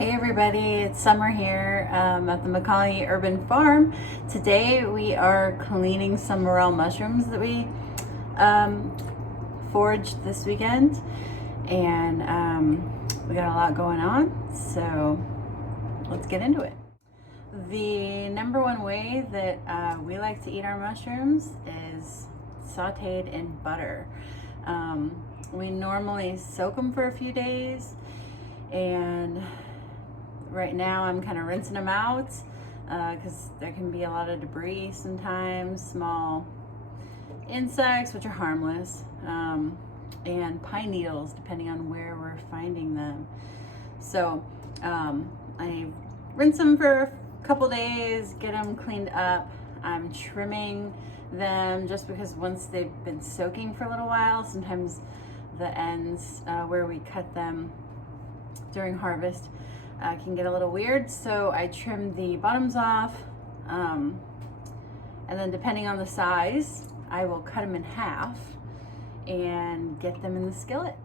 Hey everybody, it's Summer here at the Macaulay Urban Farm. Today we are cleaning some morel mushrooms that we foraged this weekend, and we got a lot going on, so let's get into it. The number one way that we like to eat our mushrooms is sauteed in butter. We normally soak them for a few days, and right now I'm kind of rinsing them out because there can be a lot of debris sometimes, small insects, which are harmless, and pine needles, depending on where we're finding them. So I rinse them for a couple days, get them cleaned up. I'm trimming them just because once they've been soaking for a little while, sometimes the ends where we cut them during harvest can get a little weird, so I trim the bottoms off, and then depending on the size, I will cut them in half and get them in the skillet.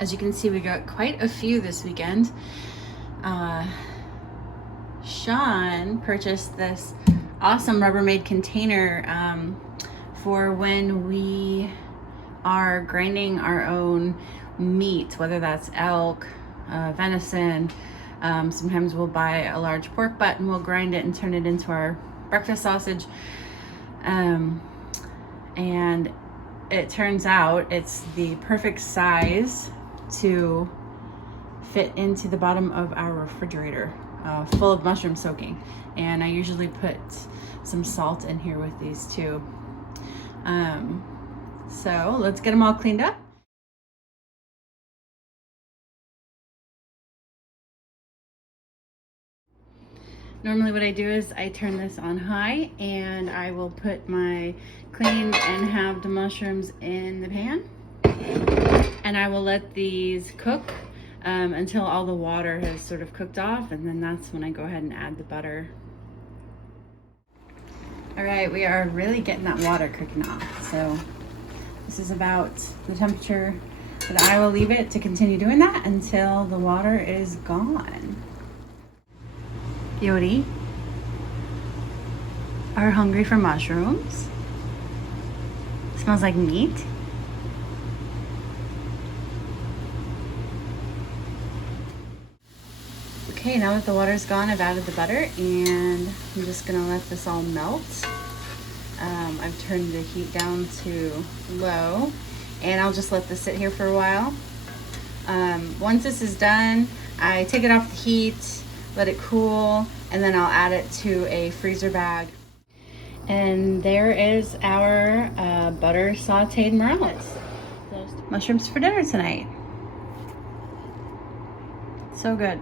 As you can see, we got quite a few this weekend. Sean purchased this awesome Rubbermaid container for when we are grinding our own meat, whether that's elk, venison. Sometimes we'll buy a large pork butt and we'll grind it and turn it into our breakfast sausage. And it turns out it's the perfect size to fit into the bottom of our refrigerator, full of mushroom soaking. And I usually put some salt in here with these too. So let's get them all cleaned up. Normally what I do is I turn this on high and I will put my cleaned and halved mushrooms in the pan, and I will let these cook until all the water has sort of cooked off, and then that's when I go ahead and add the butter. All right, we are really getting that water cooking off. So this is about the temperature that I will leave it to continue doing that until the water is gone. Yodi are hungry for mushrooms. Smells like meat. Okay, now that the water's gone, I've added the butter and I'm just gonna let this all melt. I've turned the heat down to low and I'll just let this sit here for a while. Once this is done, I take it off the heat, let it cool, and then I'll add it to a freezer bag. And there is our butter sauteed morels. Mushrooms for dinner tonight. So good.